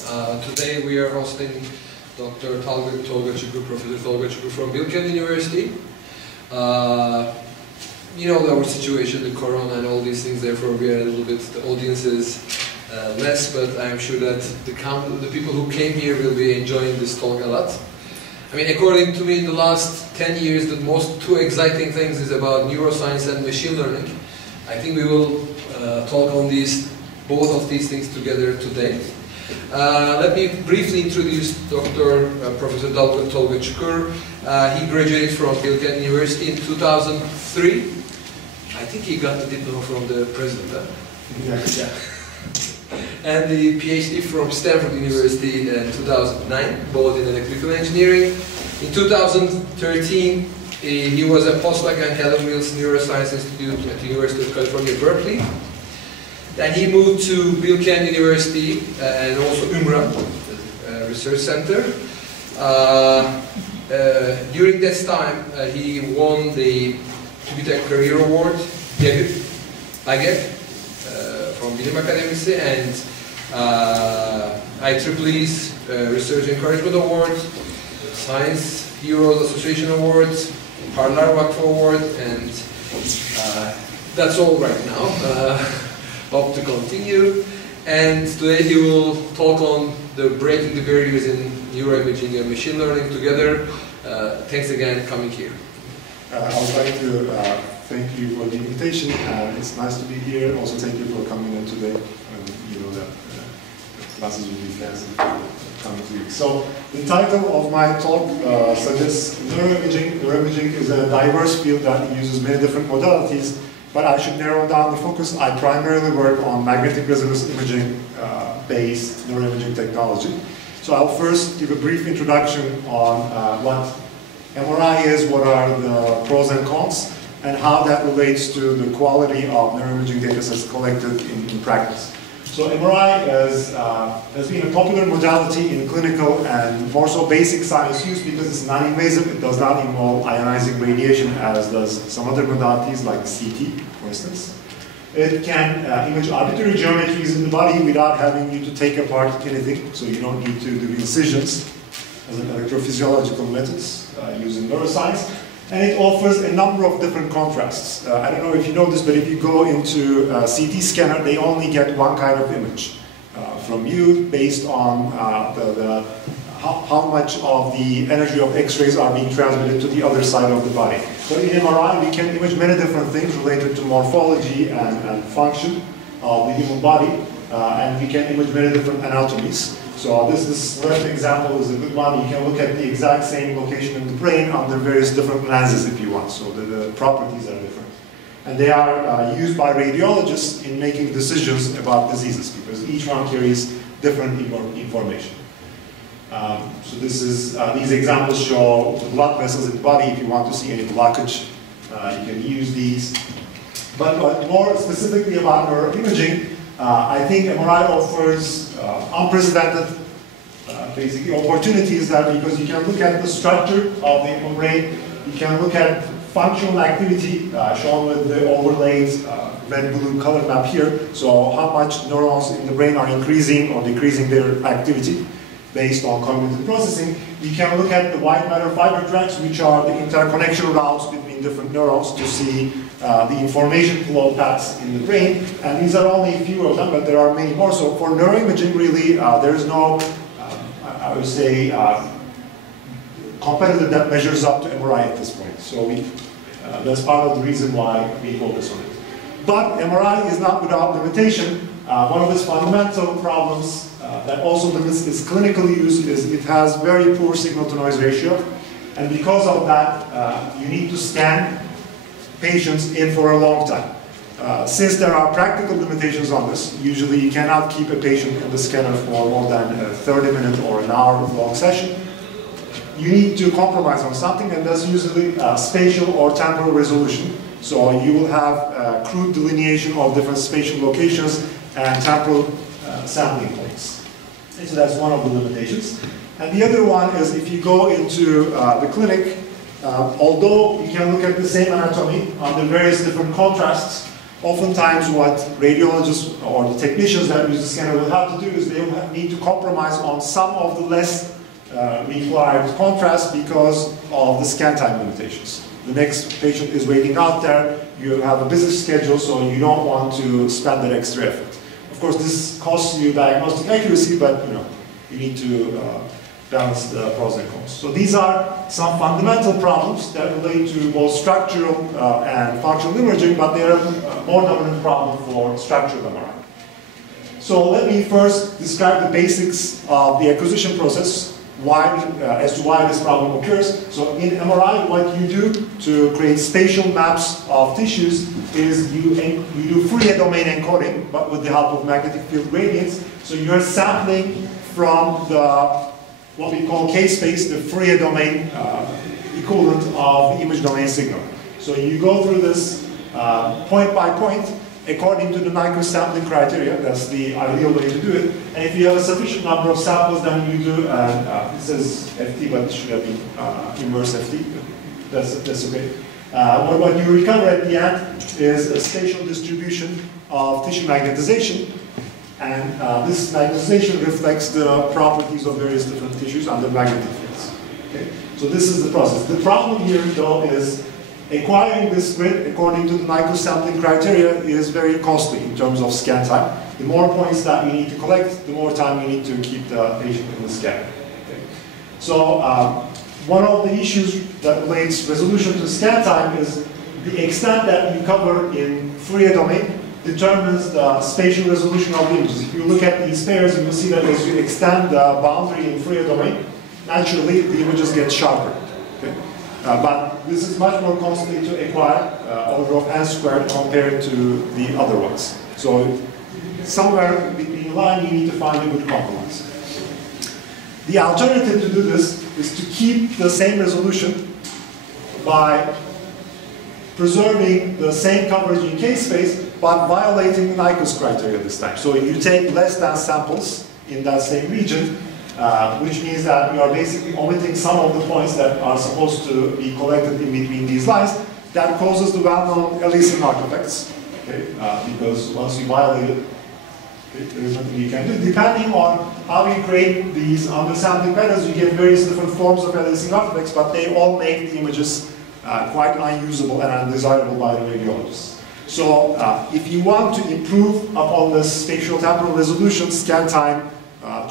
Today we are hosting Dr. Tolga Çukur, Professor Tolga Çukur from Bilkent University. You know our situation, the corona and all these things, therefore we are a little bit, the audience is less, but I'm sure that the people who came here will be enjoying this talk a lot. I mean, according to me, in the last 10 years, the most two exciting things is about neuroscience and machine learning. I think we will talk on both of these things together today. Let me briefly introduce Professor Tolga Çukur. He graduated from Bilkent University in 2003. I think he got the diploma from the president, huh? Yeah. And the PhD from Stanford University in 2009, both in electrical engineering. In 2013, he was a postdoc at Helen Mills Neuroscience Institute at the University of California, Berkeley. Then he moved to Bilkent University and also UMRA, Research Center. During this time, he won the TÜBİTAK Career Award, AGEP, from Bilim Akademisi, and IEEE's Research Encouragement Award, Science Heroes Association Award, Parlar Vakfı Award, and that's all right now. Hope to continue. And today he will talk on the breaking the barriers in neuroimaging and machine learning together. Thanks again for coming here. I would like to thank you for the invitation. It's nice to be here. Also, thank you for coming in today. You know that classes will be fancy coming to you. So, the title of my talk suggests neuroimaging. Neuroimaging is a diverse field that uses many different modalities, but I should narrow down the focus. I primarily work on magnetic resonance imaging based neuroimaging technology. So, I'll first give a brief introduction on what MRI is, what are the pros and cons, and how that relates to the quality of neuroimaging datasets collected in practice. So MRI has been a popular modality in clinical and more so basic science use because it's non-invasive. It does not involve ionizing radiation as does some other modalities like CT, for instance. It can image arbitrary geometries in the body without having you to take apart anything, so you don't need to do incisions as an electrophysiological methods used in neuroscience. And it offers a number of different contrasts. I don't know if you know this, but if you go into a CT scanner, they only get one kind of image from you based on how much of the energy of X-rays are being transmitted to the other side of the body. So in MRI, we can image many different things related to morphology and function of the human body, and we can image many different anatomies. So this left example is a good one. You can look at the exact same location in the brain under various different lenses if you want. So the properties are different. And they are used by radiologists in making decisions about diseases because each one carries different information. So these examples show the blood vessels in the body. If you want to see any blockage, you can use these. But more specifically about neuroimaging, I think MRI offers unprecedented basically opportunities there because you can look at the structure of the human brain, you can look at functional activity shown with the overlaid red-blue color map here, so how much neurons in the brain are increasing or decreasing their activity based on cognitive processing. We can look at the white matter fiber tracks, which are the interconnection routes between different neurons to see the information flow paths in the brain. And these are only a few of them, but there are many more. So for neuroimaging, really, there is no, I would say, competitor that measures up to MRI at this point. So that's part of the reason why we focus on it. But MRI is not without limitation. One of its fundamental problems that also limits its clinical use is it has very poor signal-to-noise ratio, and because of that, you need to scan patients in for a long time. Since there are practical limitations on this, usually you cannot keep a patient in the scanner for more than a 30-minute or an hour-long session. You need to compromise on something, and that's usually spatial or temporal resolution. So you will have crude delineation of different spatial locations and temporal sampling points. And so that's one of the limitations. And the other one is if you go into the clinic, although you can look at the same anatomy under various different contrasts, oftentimes what radiologists or the technicians that use the scanner will have to do is they will need to compromise on some of the less required contrast because of the scan time limitations. The next patient is waiting out there, you have a busy schedule, so you don't want to spend that extra effort. Of course, this costs you diagnostic accuracy, but you need to balance the pros and cons. So these are some fundamental problems that relate to both structural and functional imaging, but they are a more dominant problem for structural MRI. So let me first describe the basics of the acquisition process, as to why this problem occurs. So in MRI, what you do to create spatial maps of tissues is you do Fourier domain encoding, but with the help of magnetic field gradients. So you're sampling from what we call K-space, the Fourier domain equivalent of the image domain signal. So you go through this point by point according to the Nyquist sampling criteria. That's the ideal way to do it. And if you have a sufficient number of samples, then you do, it says FT, but it should have been inverse FT. That's okay. What you recover at the end is a spatial distribution of tissue magnetization. And this magnetization reflects the properties of various different tissues under magnetic fields. Okay? So this is the process. The problem here, though, is acquiring this grid according to the Nyquist sampling criteria is very costly in terms of scan time. The more points that you need to collect, the more time you need to keep the patient in the scan. Okay? So one of the issues that relates resolution to scan time is the extent that you cover in Fourier domain determines the spatial resolution of the images. If you look at these pairs, you will see that as you extend the boundary in Fourier domain, naturally the images get sharper. Okay? But this is much more costly to acquire, order of n squared compared to the other ones. So somewhere between the line, you need to find a good compromise. The alternative to do this is to keep the same resolution by preserving the same coverage in K-space, but violating the Nyquist criteria this time. So you take less than samples in that same region, which means that you are basically omitting some of the points that are supposed to be collected in between these lines. That causes the well-known aliasing artifacts, okay? Because once you violate it, there is nothing you can do. Depending on how you create these undersampling patterns, you get various different forms of aliasing artifacts, but they all make the images quite unusable and undesirable by the radiologists. So if you want to improve upon the spatiotemporal resolution scan time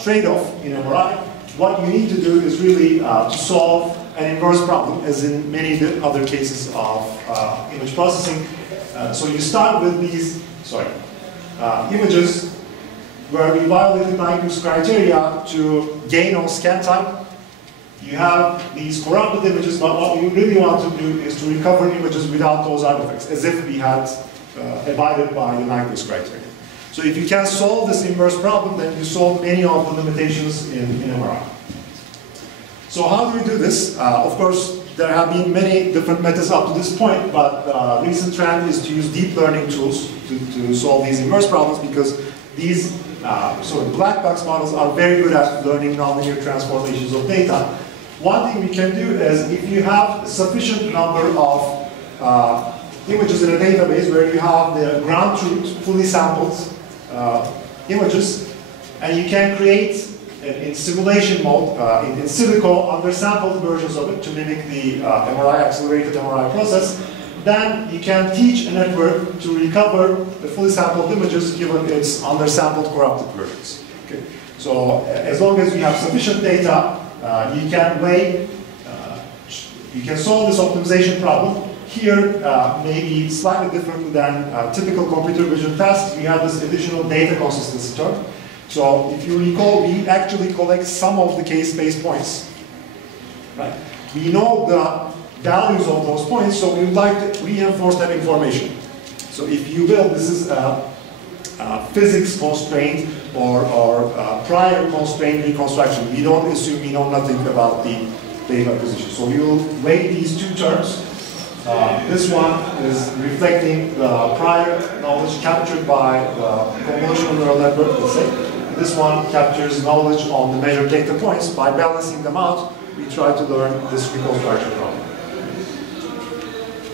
trade-off in MRI, what you need to do is really to solve an inverse problem, as in many other cases of image processing. So you start with these images where we violated Nyquist criteria to gain on scan time. You have these corrupted images, but what we really want to do is to recover images without those artifacts, as if we had abided by the Nyquist criteria. So if you can solve this inverse problem, then you solve many of the limitations in MRI. So how do we do this? Of course, there have been many different methods up to this point, but the recent trend is to use deep learning tools to solve these inverse problems, because these black box models are very good at learning nonlinear transformations of data. One thing we can do is, if you have a sufficient number of images in a database where you have the ground truth, fully sampled images, and you can create, in simulation mode, in silico, undersampled versions of it to mimic the accelerated MRI process, then you can teach a network to recover the fully sampled images given its undersampled corrupted versions. Okay? So as long as you have sufficient data, you can you can solve this optimization problem. Here, maybe slightly different than typical computer vision tasks, we have this additional data consistency term. So if you recall, we actually collect some of the K-space points. Right? We know the values of those points, so we would like to reinforce that information. So if you will, this is physics constraint or prior constraint reconstruction. We don't assume we know nothing about the data acquisition. So we will weigh these two terms. This one is reflecting the prior knowledge captured by the convolutional neural network, let's say. This one captures knowledge on the measured data points. By balancing them out, we try to learn this reconstruction problem.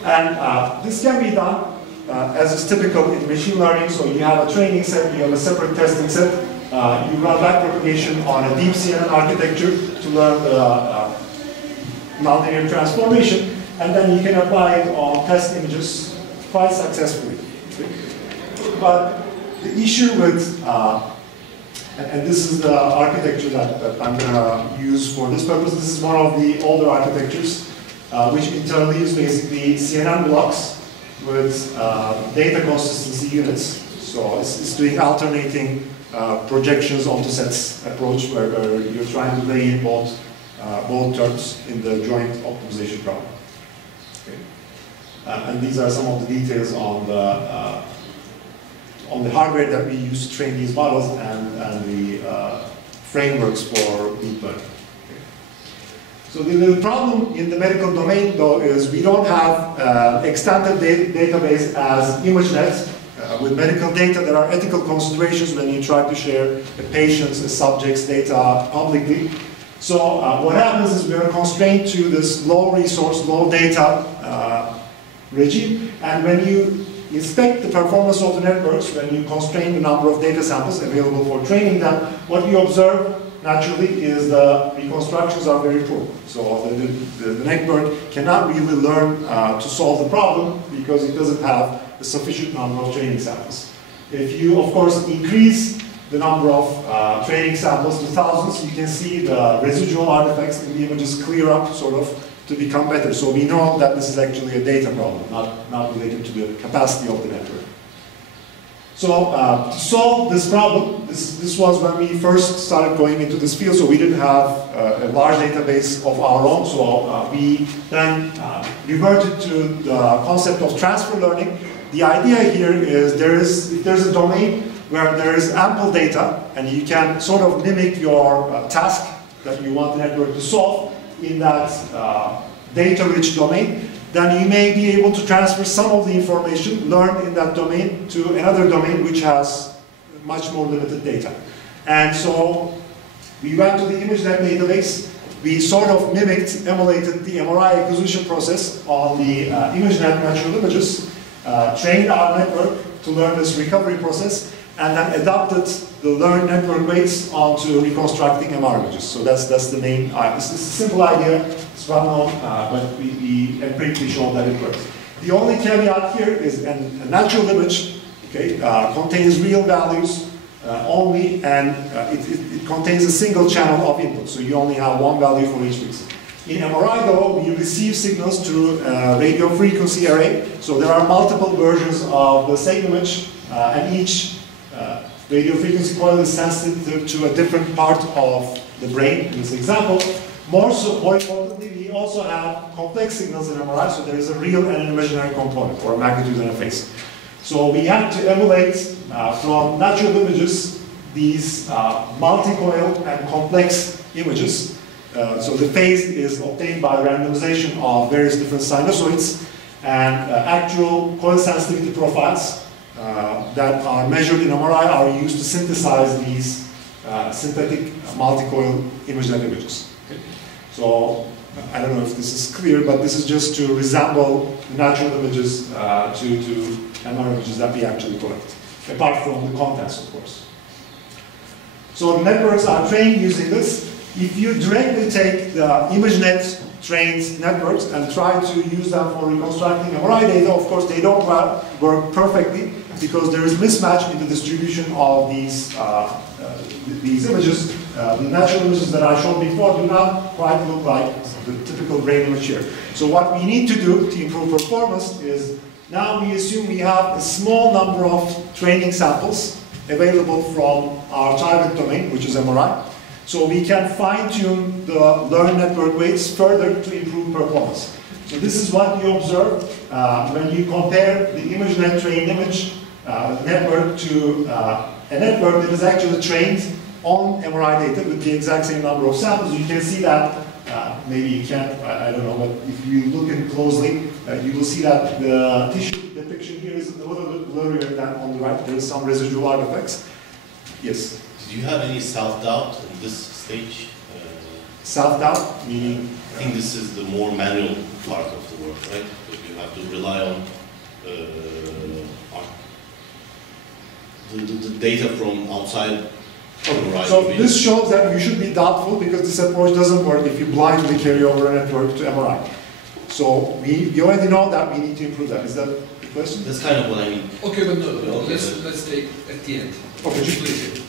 And this can be done as is typical in machine learning, so you have a training set, you have a separate testing set, you run backpropagation on a deep CNN architecture to learn the nonlinear transformation, and then you can apply it on test images quite successfully. But the issue with, and this is the architecture that I'm going to use for this purpose, this is one of the older architectures, which interleaves basically CNN blocks with data consistency units. So it's doing alternating projections onto sets approach where you're trying to lay in both terms in the joint optimization problem. Okay. And these are some of the details on the hardware that we use to train these models and the frameworks for deep learning. Okay. So the problem in the medical domain, though, is we don't have extended database as ImageNet with medical data. There are ethical considerations when you try to share the patient's, the subject's data publicly. So what happens is we are constrained to this low resource, low data regime, and when you inspect the performance of the networks, when you constrain the number of data samples available for training them, what you observe naturally is the reconstructions are very poor. So the network cannot really learn to solve the problem because it doesn't have a sufficient number of training samples. If you, of course, increase the number of training samples to thousands, you can see the residual artifacts in the images clear up sort of to become better. So we know that this is actually a data problem, not related to the capacity of the network. So to solve this problem, this was when we first started going into this field, so we didn't have a large database of our own, so we then reverted to the concept of transfer learning. The idea here is if there's a domain where there is ample data and you can sort of mimic your task that you want the network to solve in that data-rich domain, then you may be able to transfer some of the information learned in that domain to another domain which has much more limited data. And so we went to the ImageNet database, we sort of emulated the MRI acquisition process on the ImageNet natural images, trained our network to learn this recovery process, and then adapted the learned network weights onto reconstructing MR images. So that's the main, this is a simple idea, it's well known, but we empirically show that it works. The only caveat here is a natural image, okay, contains real values only, and it contains a single channel of input, so you only have one value for each pixel. In MRI, though, we receive signals through a radio frequency array, so there are multiple versions of the same image, and each radio frequency coil is sensitive to a different part of the brain in this example. More importantly, we also have complex signals in MRI, so there is a real and an imaginary component, or a magnitude and a phase. So we have to emulate from natural images these multi-coil and complex images. So the phase is obtained by randomization of various different sinusoids, and actual coil sensitivity profiles that are measured in MRI are used to synthesize these synthetic multi-coil ImageNet images. Okay. So I don't know if this is clear, but this is just to resemble the natural images to MR images that we actually collect, apart from the contents, of course. So the networks are trained using this. If you directly take the ImageNet trained networks and try to use them for reconstructing MRI data, of course they don't work perfectly because there is mismatch in the distribution of these images. The natural images that I showed before do not quite look like the typical brain image here. So what we need to do to improve performance is, now we assume we have a small number of training samples available from our target domain, which is MRI. So we can fine-tune the learned network weights further to improve performance. So this is what you observe when you compare the ImageNet trained image network to a network that is actually trained on MRI data with the exact same number of samples. You can see that, maybe you can't, I don't know, but if you look in closely, you will see that the tissue depiction here is a little bit blurrier than on the right. There is some residual artifacts. Yes? Did you have any self-doubt in this stage? Self-doubt, meaning? I think this is the more manual part of the work, right? Because you have to rely on the data from outside. Okay. So this shows that you should be doubtful because this approach doesn't work if you blindly carry over a network to MRI. So we already know that we need to improve that. Is that the question? That's kind of what I mean. Okay, but no, Okay. let's take at the end. Okay. Please.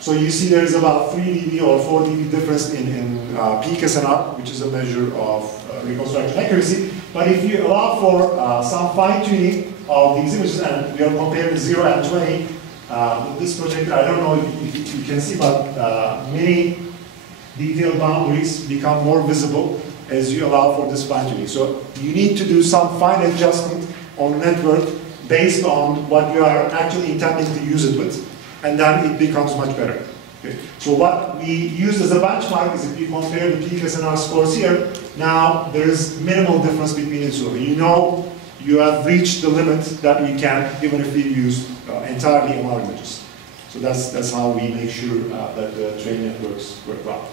So you see there is about 3 dB or 4 dB difference in peak SNR, which is a measure of reconstruction accuracy. But if you allow for some fine-tuning of these images, and we are comparing 0 and 20, with this projector, I don't know if you can see, but many detailed boundaries become more visible as you allow for this fine-tuning. So you need to do some fine adjustment on the network based on what you are actually intending to use it with, and then it becomes much better. Okay. So what we use as a benchmark is if you compare the peak SNR scores here, now there is minimal difference between the two. You know you have reached the limit that we can, even if we use entirely MR images. So that's how we make sure that the training networks work well.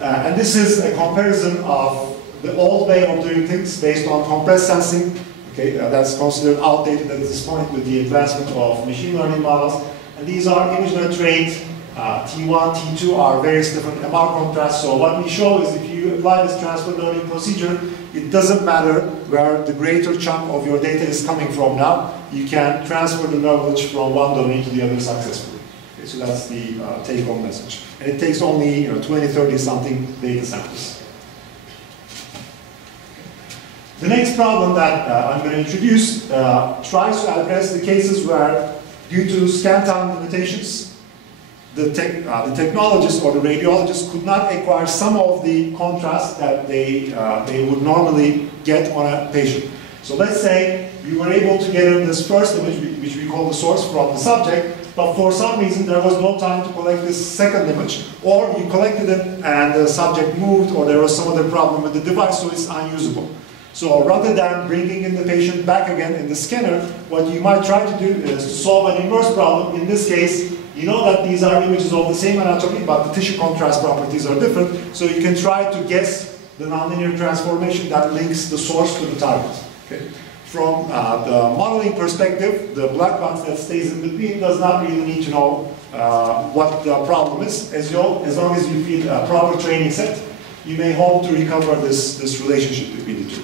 And this is a comparison of the old way of doing things based on compressed sensing. Okay, that's considered outdated at this point with the advancement of machine learning models. And these are ImageNet trained. T1, T2 are various different MR contrasts. So what we show is if you apply this transfer learning procedure, it doesn't matter where the greater chunk of your data is coming from now. You can transfer the knowledge from one domain to the other successfully. Okay, so that's the take-home message. And it takes only 20, 30 something data samples. The next problem that I'm going to introduce tries to address the cases where, due to scan time limitations, the technologist or the radiologist could not acquire some of the contrast that they would normally get on a patient. So let's say you were able to get in this first image, which we call the source, from the subject, but for some reason there was no time to collect this second image, or you collected it and the subject moved, or there was some other problem with the device, so it's unusable. So rather than bringing in the patient back again in the scanner, what you might try to do is to solve an inverse problem. In this case, you know that these are images of the same anatomy, but the tissue contrast properties are different, so you can try to guess the nonlinear transformation that links the source to the target. Okay? From the modeling perspective, the black box that stays in between does not really need to know what the problem is. As long as you feed a proper training set, you may hope to recover this relationship between the two.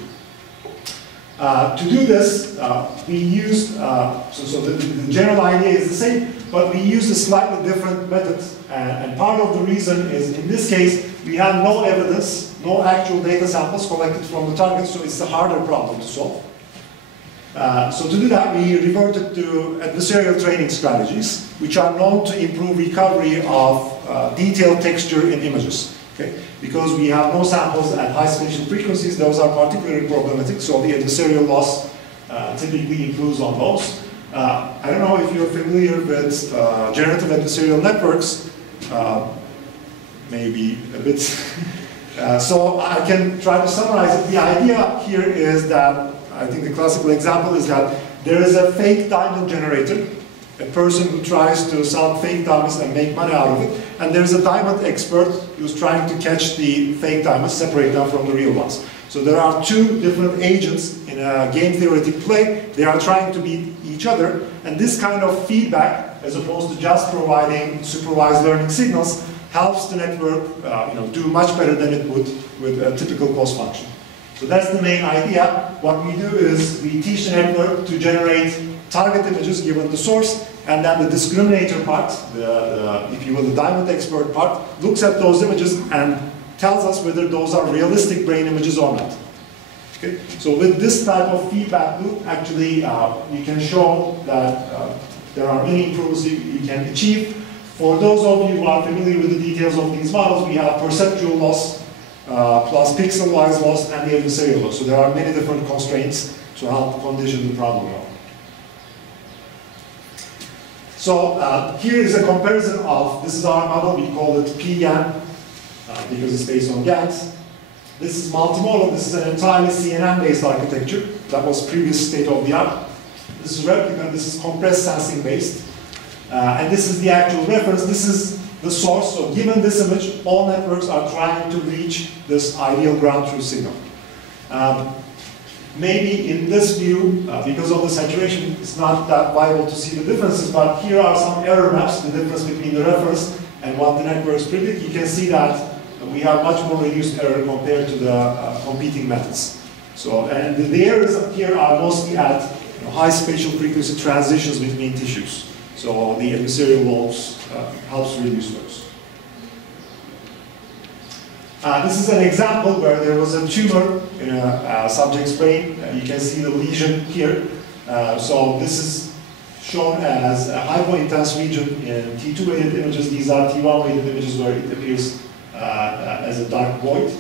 To do this, we used, so the general idea is the same, but we use a slightly different method. And part of the reason is, in this case, we have no evidence, no actual data samples collected from the target, so it's a harder problem to solve. So to do that, we reverted to adversarial training strategies, which are known to improve recovery of detailed texture in images. Okay? Because we have no samples at high spatial frequencies, those are particularly problematic, so the adversarial loss typically improves on those. I don't know if you're familiar with generative adversarial networks, maybe a bit. So I can try to summarize it. The idea here is that, I think the classical example is that there is a fake diamond generator, a person who tries to sell fake diamonds and make money out of it, and there's a diamond expert who's trying to catch the fake diamonds, separate them from the real ones. So there are two different agents in a game theoretic play. They are trying to beat each other, and this kind of feedback, as opposed to just providing supervised learning signals, helps the network do much better than it would with a typical cost function. So that's the main idea. What we do is we teach the network to generate target images given the source, and then the discriminator part, if you will, the diamond expert part, looks at those images and tells us whether those are realistic brain images or not. Okay? So with this type of feedback loop, actually, you can show that there are many improvements you can achieve. For those of you who are familiar with the details of these models, we have perceptual loss, plus pixel-wise loss, and the adversarial loss. So there are many different constraints to help condition the problem. So here is a comparison of, this is our model, we call it PGAN, because it's based on GANs. This is multimodal, this is an entirely CNN-based architecture. That was previous state of the art. This is replicant, this is compressed sensing based. And this is the actual reference, this is the source. So given this image, all networks are trying to reach this ideal ground truth signal. maybe in this view, because of the saturation, it's not that viable to see the differences, but here are some error maps, the difference between the reference and what the networks predict. You can see that we have much more reduced error compared to the competing methods. So, and the errors here are mostly at high spatial frequency transitions between tissues. So the adversarial lobes helps reduce those. This is an example where there was a tumor in a subject's brain. You can see the lesion here. So this is shown as a hypo-intense region in T2 weighted images. These are T1 weighted images where it appears as a dark void.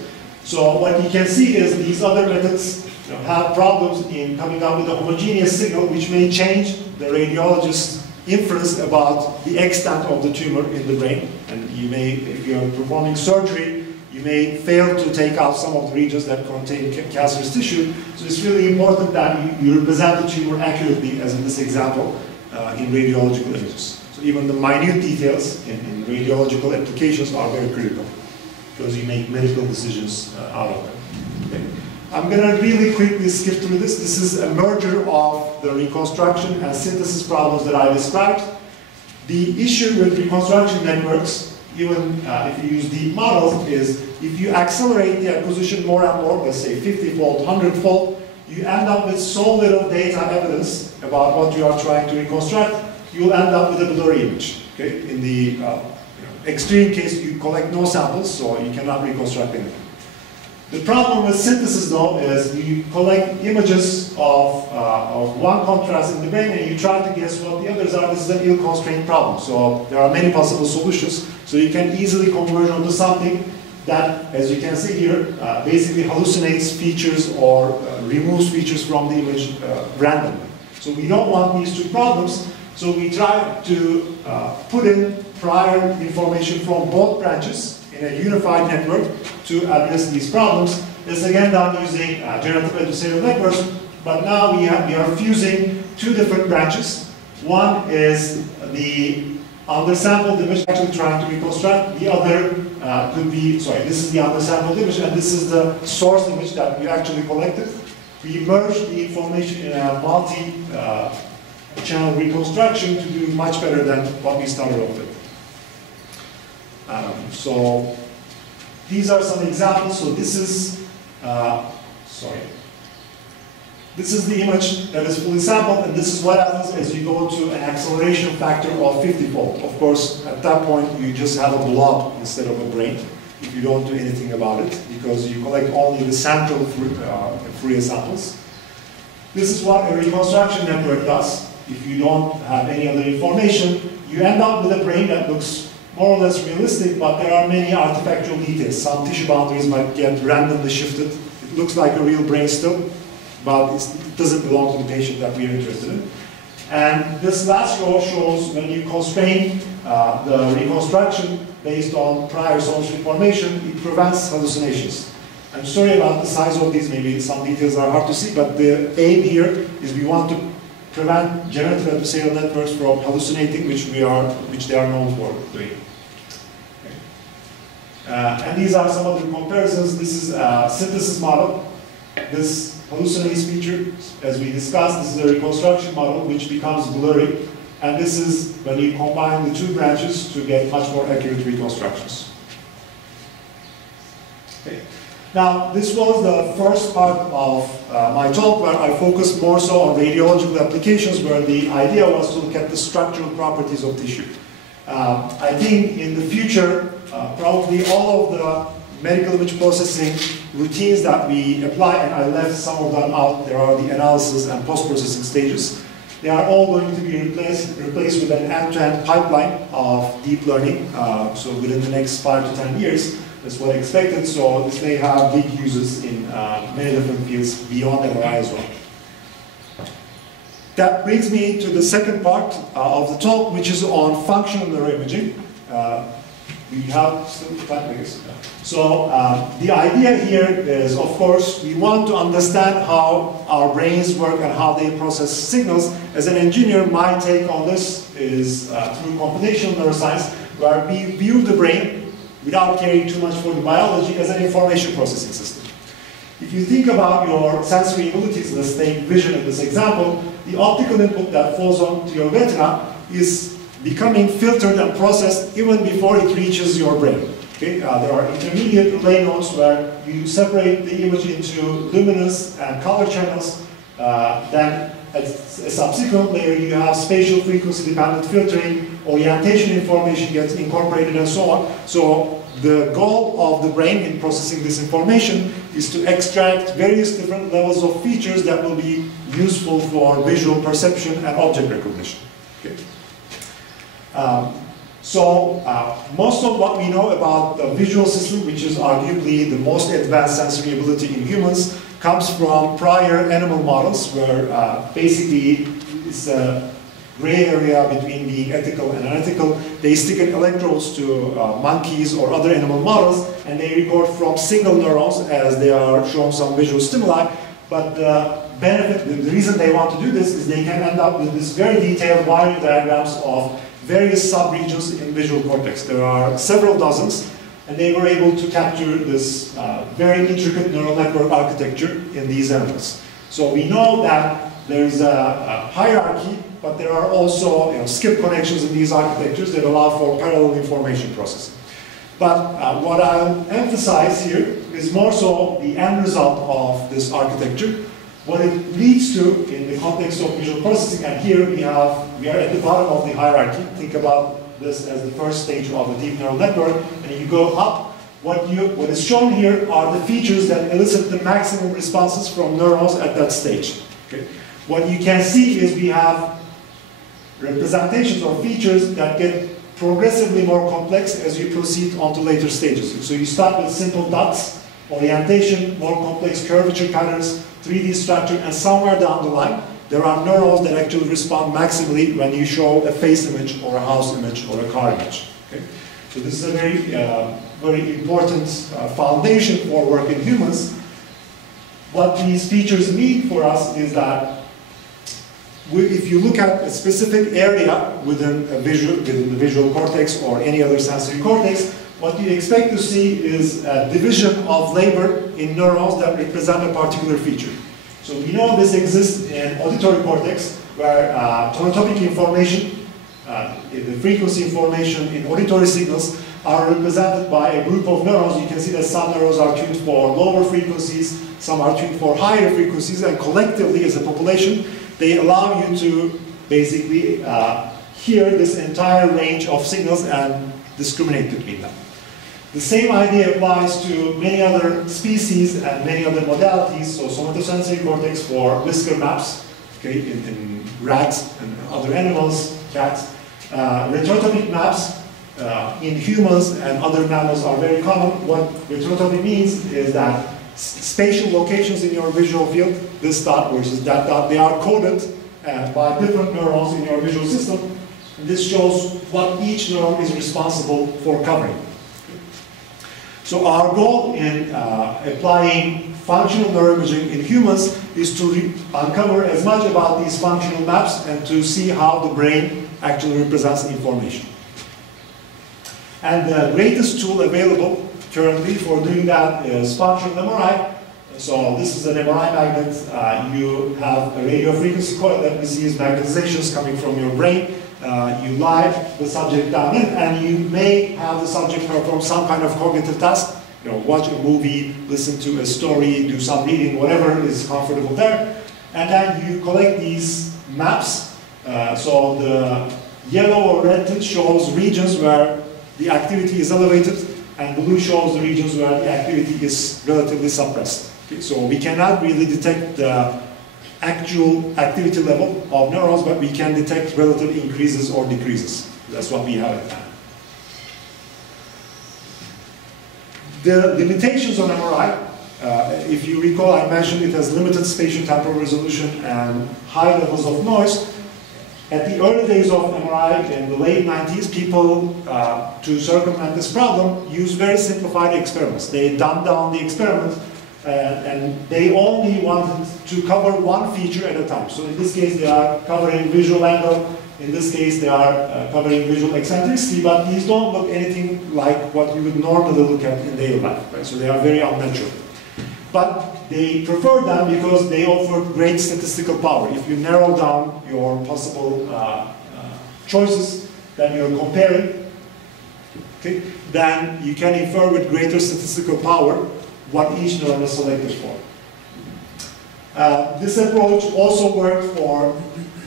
So what you can see is these other methods have problems in coming up with a homogeneous signal which may change the radiologist's inference about the extent of the tumor in the brain. And you may, if you're performing surgery, you may fail to take out some of the regions that contain cancerous tissue. So it's really important that you represent the tumor accurately, as in this example, in radiological images. So even the minute details in radiological applications are very critical, because you make medical decisions out of them. Okay. I'm going to really quickly skip through this. This is a merger of the reconstruction and synthesis problems that I described. The issue with reconstruction networks, even if you use deep models, is if you accelerate the acquisition more and more, let's say 50-fold, 100-fold, you end up with so little data evidence about what you are trying to reconstruct, you'll end up with a blurry image. Okay? In the extreme case, you collect no samples, so you cannot reconstruct anything. The problem with synthesis, though, is you collect images of one contrast in the brain and you try to guess what the others are. This is an ill-constrained problem. So there are many possible solutions. So you can easily converge onto something that, as you can see here, basically hallucinates features or removes features from the image randomly. So we don't want these two problems. So we try to put in prior information from both branches in a unified network to address these problems. This is again done using generative adversarial networks, but now we are fusing two different branches. One is the undersampled image actually trying to reconstruct. The other could be, sorry, this is the undersampled image and this is the source image that we actually collected. We merge the information in a multi-channel reconstruction to do much better than what we started off with. So these are some examples. So this is, this is the image that is fully sampled, and this is what happens as you go to an acceleration factor of 50-fold. Of course, at that point, you just have a blob instead of a brain if you don't do anything about it, because you collect only the central Fourier samples. This is what a reconstruction network does. If you don't have any other information, you end up with a brain that looks more or less realistic, but there are many artifactual details. Some tissue boundaries might get randomly shifted. It looks like a real brain still, but it doesn't belong to the patient that we are interested in. And this last row shows when you constrain the reconstruction based on prior source information, it prevents hallucinations. I'm sorry about the size of these, maybe some details are hard to see, but the aim here is we want to prevent generative adversarial networks from hallucinating, which they are known for doing. Okay. And these are some of the comparisons. This is a synthesis model. This hallucinates feature, as we discussed, this is a reconstruction model which becomes blurry. And this is when you combine the two branches to get much more accurate reconstructions. Okay. Now, this was the first part of my talk, where I focused more so on radiological applications, where the idea was to look at the structural properties of tissue. I think in the future, probably all of the medical image processing routines that we apply, and I left some of them out, there are the analysis and post-processing stages. They are all going to be replaced with an end-to-end pipeline of deep learning, so within the next 5 to 10 years. That's what I expected, so this may have big uses in many different fields beyond MRI as well. That brings me to the second part of the talk, which is on functional neuroimaging. We have still 5 minutes. So the idea here is, of course, we want to understand how our brains work and how they process signals. As an engineer, my take on this is through computational neuroscience, where we view the brain without caring too much for the biology as an information processing system. If you think about your sensory abilities, let's take vision in this example, the optical input that falls onto your retina is becoming filtered and processed even before it reaches your brain. Okay? There are intermediate relay nodes where you separate the image into luminous and color channels. Then at a subsequent layer you have spatial frequency dependent filtering, orientation information gets incorporated and so on. So the goal of the brain in processing this information is to extract various different levels of features that will be useful for visual perception and object recognition. Okay? Most of what we know about the visual system, which is arguably the most advanced sensory ability in humans, comes from prior animal models where basically it's a gray area between being ethical and unethical. They stick in electrodes to monkeys or other animal models, and they record from single neurons as they are shown some visual stimuli. But the benefit, the reason they want to do this is they can end up with this very detailed wiring diagrams of various subregions in visual cortex. There are several dozens, and they were able to capture this very intricate neural network architecture in these animals. So we know that there's a hierarchy, but there are also skip connections in these architectures that allow for parallel information processing. But what I'll emphasize here is more so the end result of this architecture, what it leads to in the context of visual processing. And here we are at the bottom of the hierarchy. Think about this as the first stage of a deep neural network, and you go up. What is shown here are the features that elicit the maximum responses from neurons at that stage. Okay? What you can see is we have representations or features that get progressively more complex as you proceed onto later stages. So you start with simple dots, orientation, more complex curvature patterns, 3D structure, and somewhere down the line, there are neurons that actually respond maximally when you show a face image or a house image or a car image. Okay? So this is a very important foundation for work in humans. What these features mean for us is that if you look at a specific area within the visual cortex or any other sensory cortex, what you expect to see is a division of labor in neurons that represent a particular feature. So we know this exists in auditory cortex, where tonotopic information, the frequency information in auditory signals are represented by a group of neurons. You can see that some neurons are tuned for lower frequencies, some are tuned for higher frequencies, and collectively as a population, they allow you to basically hear this entire range of signals and discriminate between them. The same idea applies to many other species and many other modalities. So somatosensory cortex for whisker maps, okay, in rats and other animals, cats. Retrotopic maps in humans and other mammals are very common. What retrotopic means is that spatial locations in your visual field, this dot versus that dot, they are coded by different neurons in your visual system. And this shows what each neuron is responsible for covering. So our goal in applying functional neuroimaging in humans is to uncover as much about these functional maps and to see how the brain actually represents information. And the greatest tool available currently for doing that is functional MRI. So this is an MRI magnet. You have a radio frequency coil that receives magnetizations coming from your brain. You lie the subject down in, and you may have the subject perform some kind of cognitive task. Watch a movie, listen to a story, do some reading, whatever is comfortable there. And then you collect these maps. So the yellow or red tint shows regions where the activity is elevated, and blue shows the regions where the activity is relatively suppressed. Okay, so we cannot really detect the actual activity level of neurons, but we can detect relative increases or decreases. That's what we have at hand. The limitations on MRI, if you recall, I mentioned it has limited spatiotemporal resolution and high levels of noise. At the early days of MRI in the late 90s, people, to circumvent this problem, used very simplified experiments. They dumbed down the experiment, and they only wanted to cover one feature at a time. So in this case, they are covering visual angle. In this case, they are covering visual eccentricity, but these don't look anything like what you would normally look at in daily life, right? So they are very unnatural. but they prefer them because they offer great statistical power. If you narrow down your possible choices that you're comparing, okay, then you can infer with greater statistical power what each neuron is selected for. This approach also worked for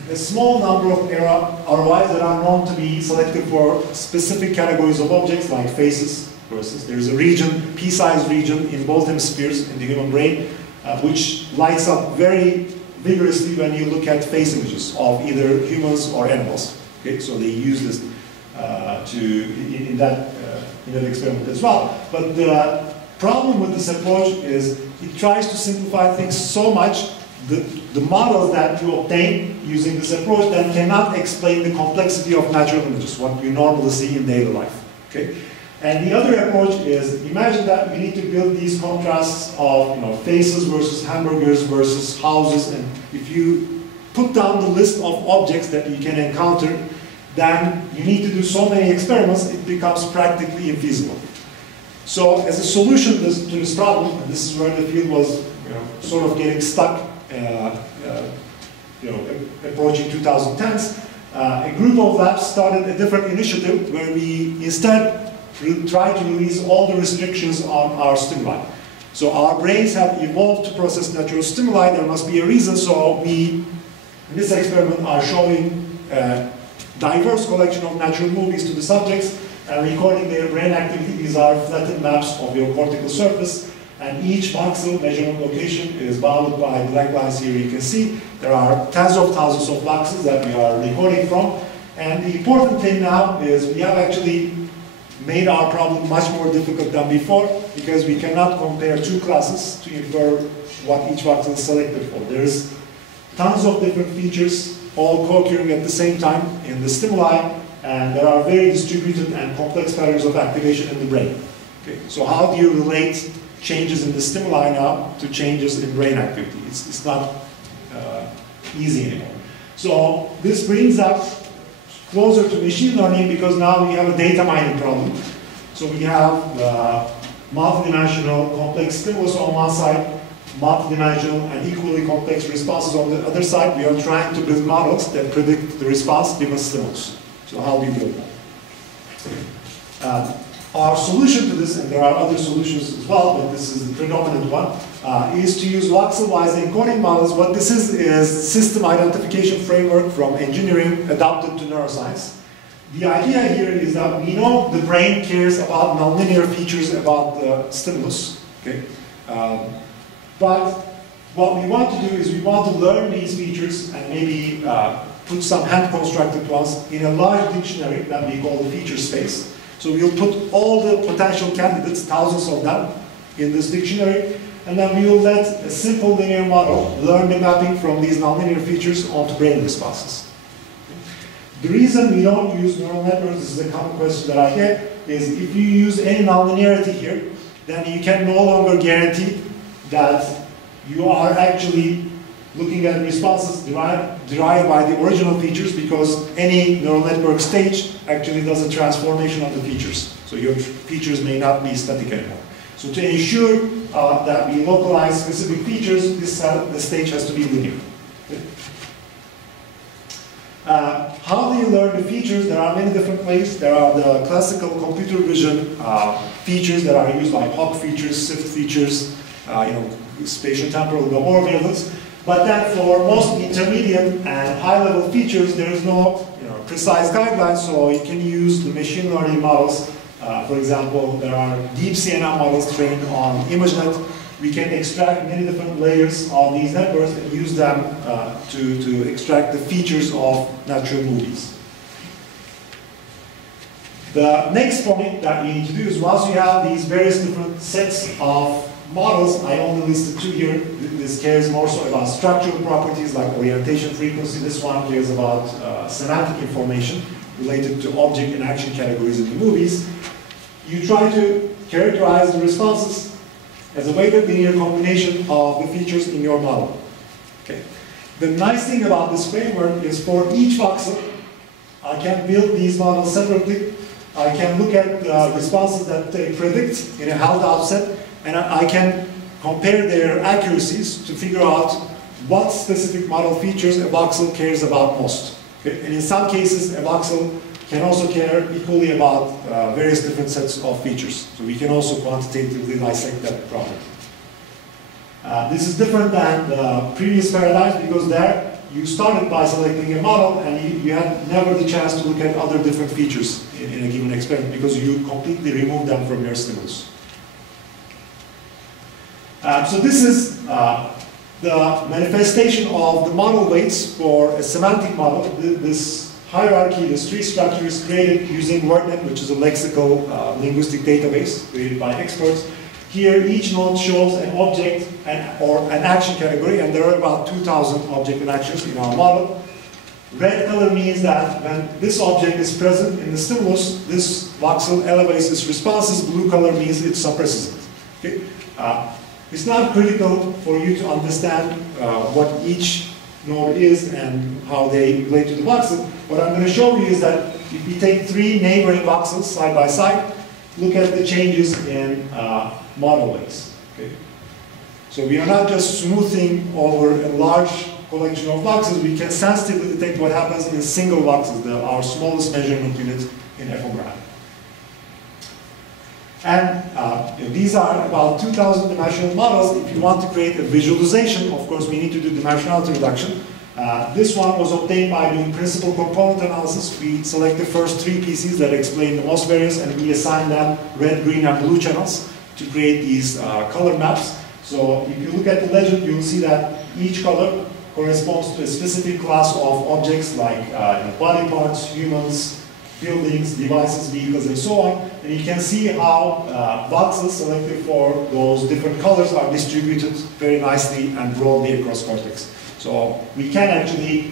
a small number of ROIs that are known to be selected for specific categories of objects like faces. There's a region, pea-sized region in both hemispheres in the human brain, which lights up very vigorously when you look at face images of either humans or animals. Okay, so they use this in that experiment as well. But the problem with this approach is it tries to simplify things so much. The models that you obtain using this approach then cannot explain the complexity of natural images, what you normally see in daily life. Okay? And the other approach is, imagine that you need to build these contrasts of faces versus hamburgers versus houses, and if you put down the list of objects that you can encounter, then you need to do so many experiments, it becomes practically infeasible. So as a solution to this problem, and this is where the field was sort of getting stuck, approaching 2010s, a group of labs started a different initiative where we instead try to release all the restrictions on our stimuli. So our brains have evolved to process natural stimuli. There must be a reason. So we, in this experiment, are showing a diverse collection of natural movies to the subjects and recording their brain activity. These are flattened maps of your cortical surface. And each voxel measurement location is bounded by black lines here. You can see there are tens of thousands of voxels that we are recording from. And the important thing now is we have actually made our problem much more difficult than before because we cannot compare two classes to infer what each voxel is selected for. There's tons of different features all co-occurring at the same time in the stimuli, and there are very distributed and complex patterns of activation in the brain. Okay. So how do you relate changes in the stimuli now to changes in brain activity? It's not easy anymore. So this brings us closer to machine learning because now we have a data mining problem. So we have multidimensional complex stimulus on one side, multidimensional and equally complex responses on the other side. We are trying to build models that predict the response given stimulus. So how do you build that? Our solution to this, and there are other solutions as well, but this is the predominant one, is to use voxel-wise encoding models. What this is system identification framework from engineering adapted to neuroscience. The idea here is that we know the brain cares about nonlinear features about the stimulus, okay? But what we want to do is we want to learn these features and maybe put some hand-constructed ones in a large dictionary that we call the feature space. So we'll put all the potential candidates, thousands of them, in this dictionary, and then we will let a simple linear model learn the mapping from these nonlinear features onto brain responses. The reason we don't use neural networks, this is a common question that I get, is if you use any nonlinearity here, then you can no longer guarantee that you are actually looking at responses derived by the original features, because any neural network stage actually does a transformation of the features. So your features may not be static anymore. So to ensure that we localize specific features, the stage has to be linear. Okay. How do you learn the features? There are many different ways. There are the classical computer vision features that are used, like Hawk features, SIFT features, spatiotemporal, the more variables. But then for most intermediate and high-level features, there is no precise guidelines, so you can use the machine learning models. For example, there are deep CNN models trained on ImageNet. We can extract many different layers of these networks and use them to extract the features of natural movies. The next point that we need to do is, once we have these various different sets of models, I only listed two here. This cares more so about structural properties like orientation frequency. This one cares about semantic information related to object and action categories in the movies. You try to characterize the responses as a weighted linear combination of the features in your model. Okay. The nice thing about this framework is for each voxel, I can build these models separately. I can look at the responses that they predict in a held out set, and I can compare their accuracies to figure out what specific model features a voxel cares about most. Okay? And in some cases, a voxel can also care equally about various different sets of features. So we can also quantitatively dissect that problem. This is different than the previous paradigms because there you started by selecting a model and you had never the chance to look at other different features in a given experiment because you completely removed them from your stimulus. So this is the manifestation of the model weights for a semantic model. This hierarchy, this tree structure is created using WordNet, which is a lexical linguistic database created by experts. Here, each node shows an object or an action category, and there are about 2,000 object and actions in our model. Red color means that when this object is present in the stimulus, this voxel elevates its responses. Blue color means it suppresses it. Okay? It's not critical for you to understand what each node is and how they relate to the voxel. What I'm going to show you is that if we take three neighboring voxels side by side, look at the changes in model weights. Okay? So we are not just smoothing over a large collection of voxels, we can sensitively detect what happens in single voxels, our smallest measurement unit in fMRI. And these are about 2,000 dimensional models. If you want to create a visualization, of course, we need to do dimensionality reduction. This one was obtained by doing principal component analysis. We select the first three PCs that explain the most variance, and we assign them red, green, and blue channels to create these color maps. So if you look at the legend, you will see that each color corresponds to a specific class of objects like body parts, humans, buildings, devices, vehicles, and so on. And you can see how voxels selected for those different colors are distributed very nicely and broadly across cortex. So we can actually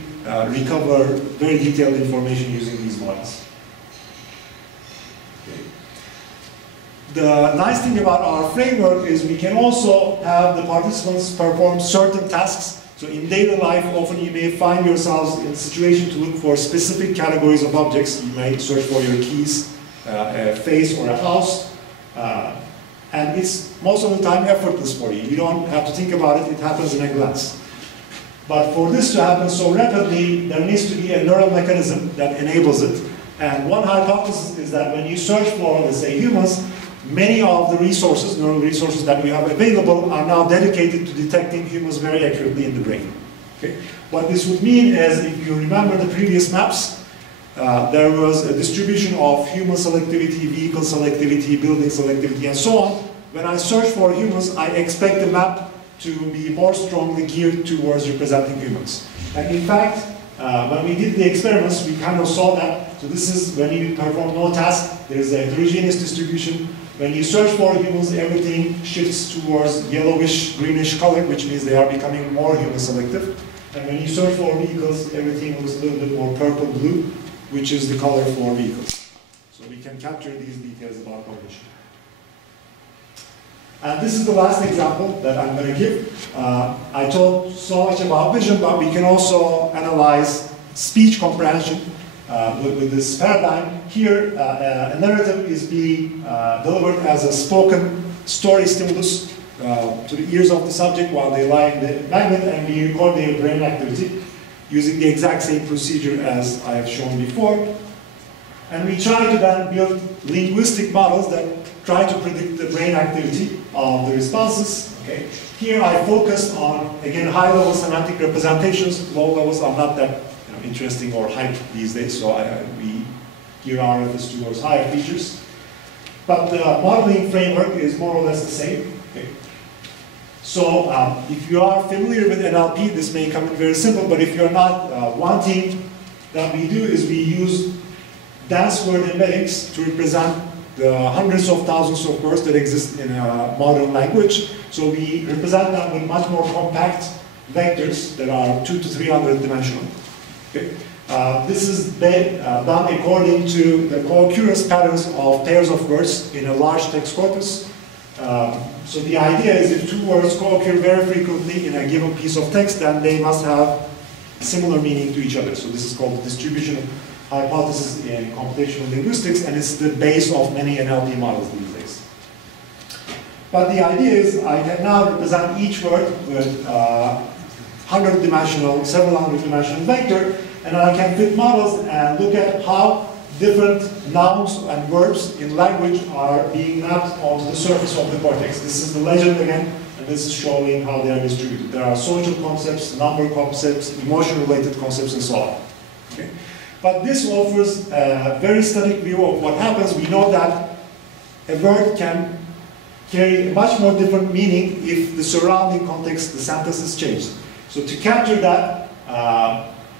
recover very detailed information using these models. Okay. The nice thing about our framework is we can also have the participants perform certain tasks. So in daily life, often you may find yourselves in a situation to look for specific categories of objects. You may search for your keys, a face, or a house. And it's most of the time effortless for you. You don't have to think about it, it happens in a glance. But for this to happen so rapidly, there needs to be a neural mechanism that enables it. And one hypothesis is that when you search for, let's say, humans, many of the resources, neural resources that we have available are now dedicated to detecting humans very accurately in the brain. Okay? What this would mean is, if you remember the previous maps, there was a distribution of human selectivity, vehicle selectivity, building selectivity, and so on. When I search for humans, I expect the map to be more strongly geared towards representing humans. And in fact, when we did the experiments, we kind of saw that. So this is when you perform no task, there's a heterogeneous distribution. When you search for humans, everything shifts towards yellowish, greenish color, which means they are becoming more human selective. And when you search for vehicles, everything looks a little bit more purple-blue, which is the color for vehicles. So we can capture these details about cognition. And this is the last example that I'm going to give. I talked so much about vision, but we can also analyze speech comprehension with this paradigm. Here, a narrative is being delivered as a spoken story stimulus to the ears of the subject while they lie in the magnet, and we record their brain activity using the exact same procedure as I have shown before. And we try to then build linguistic models that try to predict the brain activity of the responses. Okay. Here I focus on, again, high-level semantic representations. Low levels are not that interesting or hyped these days, so we gear our efforts towards higher features. But the modeling framework is more or less the same. Okay. So if you are familiar with NLP, this may come in very simple, but if you're not, one thing that we do is we use dense word embeddings to represent the hundreds of thousands of words that exist in a modern language. So we represent them with much more compact vectors that are 200 to 300 dimensional. Okay. This is done according to the co-occurrence patterns of pairs of words in a large text corpus. So the idea is if two words co-occur very frequently in a given piece of text, then they must have similar meaning to each other. So this is called the distribution hypothesis in computational linguistics, and it's the base of many NLP models these days. But the idea is I can now represent each word with 100-dimensional, several hundred-dimensional vector, and I can fit models and look at how different nouns and verbs in language are being mapped onto the surface of the cortex. This is the legend again, and this is showing how they are distributed. There are social concepts, number concepts, emotion-related concepts, and so on. Okay? But this offers a very static view of what happens. We know that a word can carry a much more different meaning if the surrounding context, the sentence is changed. So to capture that,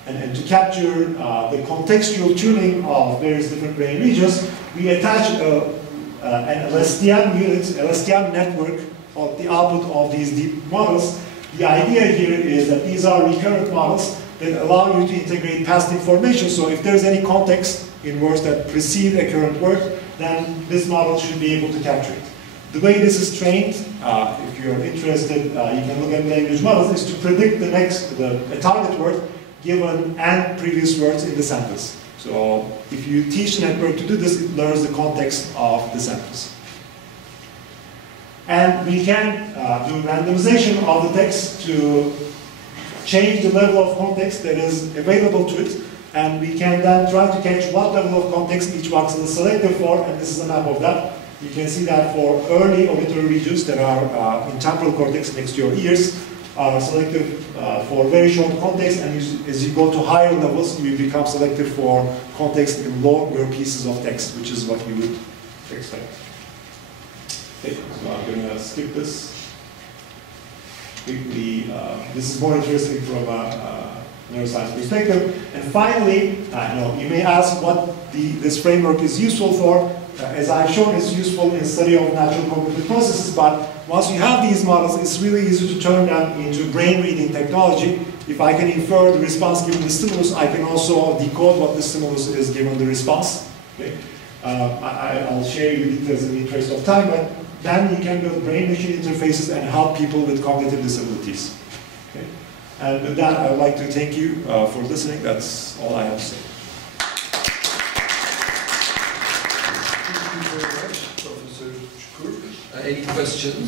and to capture the contextual tuning of various different brain regions, we attach an LSTM unit, LSTM network of the output of these deep models. The idea here is that these are recurrent models that allow you to integrate past information. So if there's any context in words that precede a current word, then this model should be able to capture it. The way this is trained, if you're interested, you can look at language models, is to predict the next, a target word given n previous words in the sentence. So if you teach the network to do this, it learns the context of the sentence. And we can do randomization of the text to change the level of context that is available to it, and we can then try to catch what level of context each voxel is selected for, and this is a map of that. You can see that for early auditory regions that are in temporal cortex next to your ears are selected for very short context, and as you go to higher levels, you become selected for context in longer pieces of text, which is what you would expect. Okay, so I'm going to skip this. This is more interesting from a neuroscience perspective. And finally, you may ask what this framework is useful for. As I've shown, it's useful in study of natural cognitive processes, but once you have these models, it's really easy to turn them into brain reading technology. If I can infer the response given the stimulus, I can also decode what the stimulus is given the response. Okay? I'll share you the details in the interest of time, but then you can build brain-machine interfaces and help people with cognitive disabilities. Okay? And with that, I would like to thank you for listening. That's all I have to say. Thank you very much, Professor Çukur. Any questions?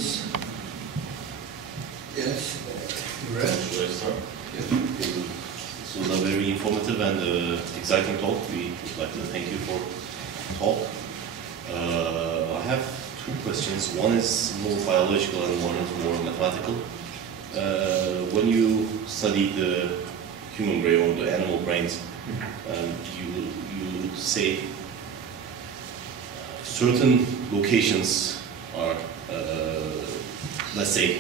Yes. Should I start? Yes. This was a very informative and exciting talk. We would like to thank you for the talk. I have two questions. One is more biological and one is more mathematical. When you study the human brain or the animal brains, you say certain locations are, let's say,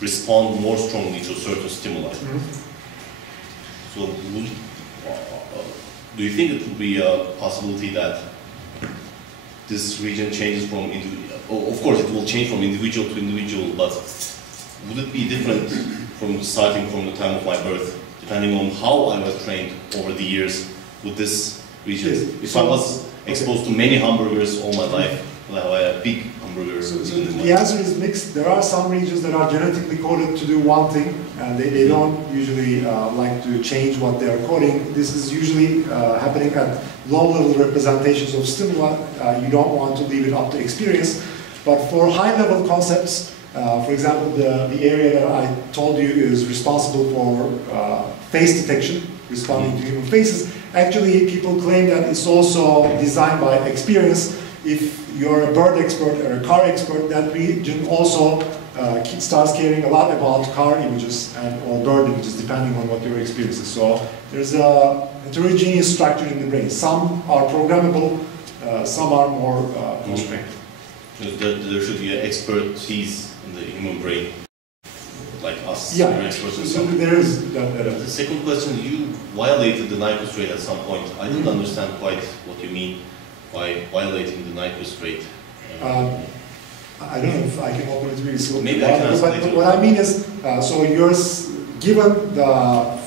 respond more strongly to certain stimuli. So, do you think it would be a possibility that this region changes from of course it will change from individual to individual, but would it be different from starting from the time of my birth, depending on how I was trained over the years with this region? Yes. If I was exposed to many hamburgers all my life, like a big hamburger. So the answer is mixed. There are some regions that are genetically coded to do one thing, and they don't usually like to change what they are coding. This is usually happening at low-level representations of stimuli. You don't want to leave it up to experience. But for high-level concepts, for example, the area that I told you is responsible for face detection, responding to human faces. Actually, people claim that it's also designed by experience. If you're a bird expert or a car expert, that region also starts caring a lot about car images or bird images, depending on what your experience is. So there's a heterogeneous structure in the brain. Some are programmable, some are more constrained. There should be an expertise in the human brain, like us. Yeah, experts and so there is that. The second question, you violated the Nyquist rate at some point. I didn't understand quite what you mean by violating the Nyquist rate. I don't know if I can open it really slowly. Maybe I can ask but later. what I mean is, so you're given the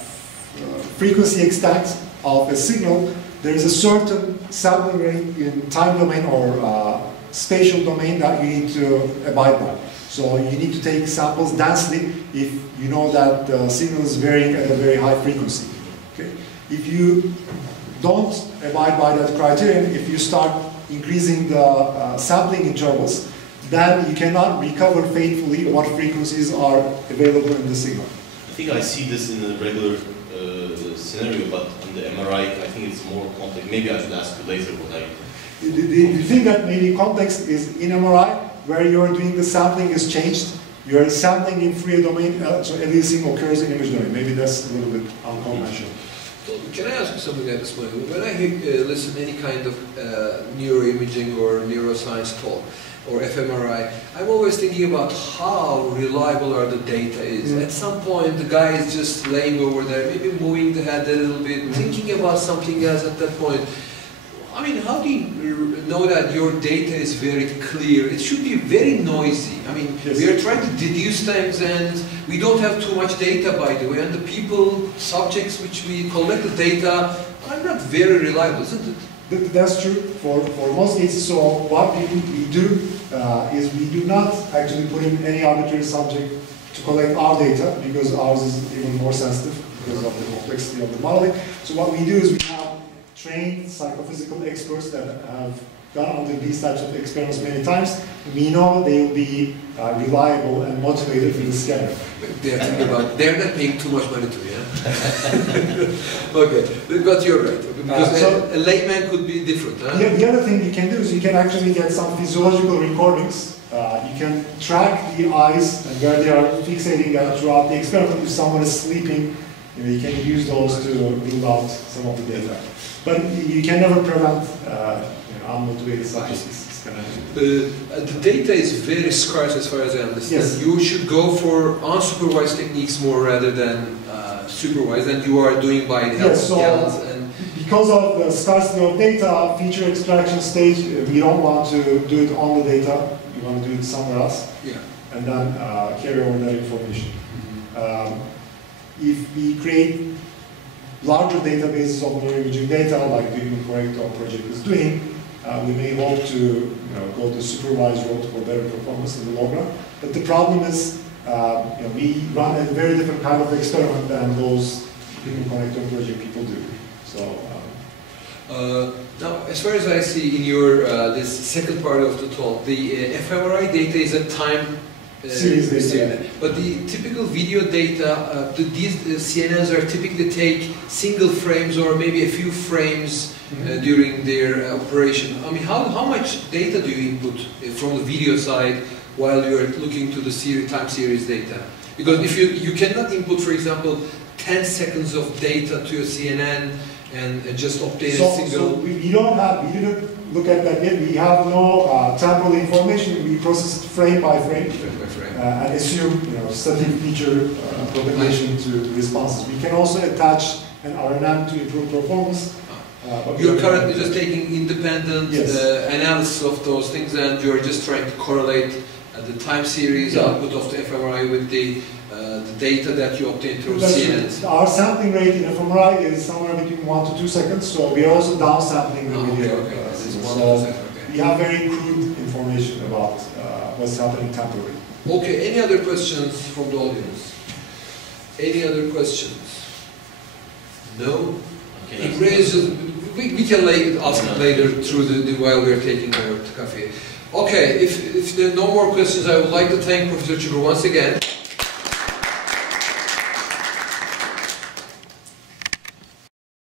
frequency extent of a signal, there is a certain sampling rate in time domain or spatial domain that you need to abide by. So you need to take samples densely if you know that the signal is varying at a very high frequency. Okay? If you don't abide by that criterion, if you start increasing the sampling intervals, then you cannot recover faithfully what frequencies are available in the signal. I think I see this in a regular scenario, but on the MRI, I think it's more complex. Maybe I should ask you later what I... The thing that may be complex is in MRI, where you're doing the sampling is changed. You're sampling in free domain, so everything occurs in image domain. Maybe that's a little bit unconventional. Can I ask you something at this point? When I listen to any kind of neuroimaging or neuroscience talk, or fMRI, I'm always thinking about how reliable are the data is. At some point, the guy is just laying over there, maybe moving the head a little bit, thinking about something else at that point. I mean, how do you know that your data is very clear? It should be very noisy. I mean, we are trying to deduce things and we don't have too much data, by the way, and the people, subjects which we collect the data are not very reliable, isn't it? That's true for most cases. So what we do is we do not actually put in any arbitrary subject to collect our data, because ours is even more sensitive because of the complexity of the modeling. So what we do is we have trained psychophysical experts that have gone under these types of experiments many times. We know they will be reliable and motivated for the scanner. They're thinking about, they're not paying too much money to me, yeah? Okay, but you're right, because a layman could be different, huh? The other thing you can do is you can actually get some physiological recordings. You can track the eyes and where they are fixating throughout the experiment. If someone is sleeping, you can use those to rule out some of the data. But you can never prevent unmotivated subjects. The data is very scarce as far as I understand. Yes. You should go for unsupervised techniques more rather than supervised, and you are doing by the help of scans. And because of the scarcity of data, feature extraction stage, we don't want to do it on the data. We want to do it somewhere else. Yeah. And then carry over that information. If we create larger databases of neuroimaging data, like the Human Corrector project is doing, we may hope to go the supervised route for better performance in the long run. But the problem is, we run a very different kind of experiment than those Human Corrector project people do. So. Now, as far as I see in your this second part of the talk, the fMRI data is a time series data. But the typical video data, these CNNs are typically take single frames or maybe a few frames during their operation. I mean, how much data do you input from the video side while you are looking to the time series data? Because if you cannot input, for example, 10 seconds of data to a CNN and just obtain a single... So we didn't look at that yet. We have no temporal information. We process it frame by frame. And assume static feature propagation to the responses. We can also attach an RNN to improve performance. You're currently just taking independent analysis of those things, and you're just trying to correlate the time series output of the fMRI with the data that you obtain through CNNs. Our sampling rate in fMRI is somewhere between 1 to 2 seconds, so we are also downsampling the video. So we have very crude information about what's happening temporarily. Okay, any other questions from the audience? Any other questions? No? Okay, we can ask later through while we are taking our coffee. Okay, if there are no more questions, I would like to thank Professor Çukur once again.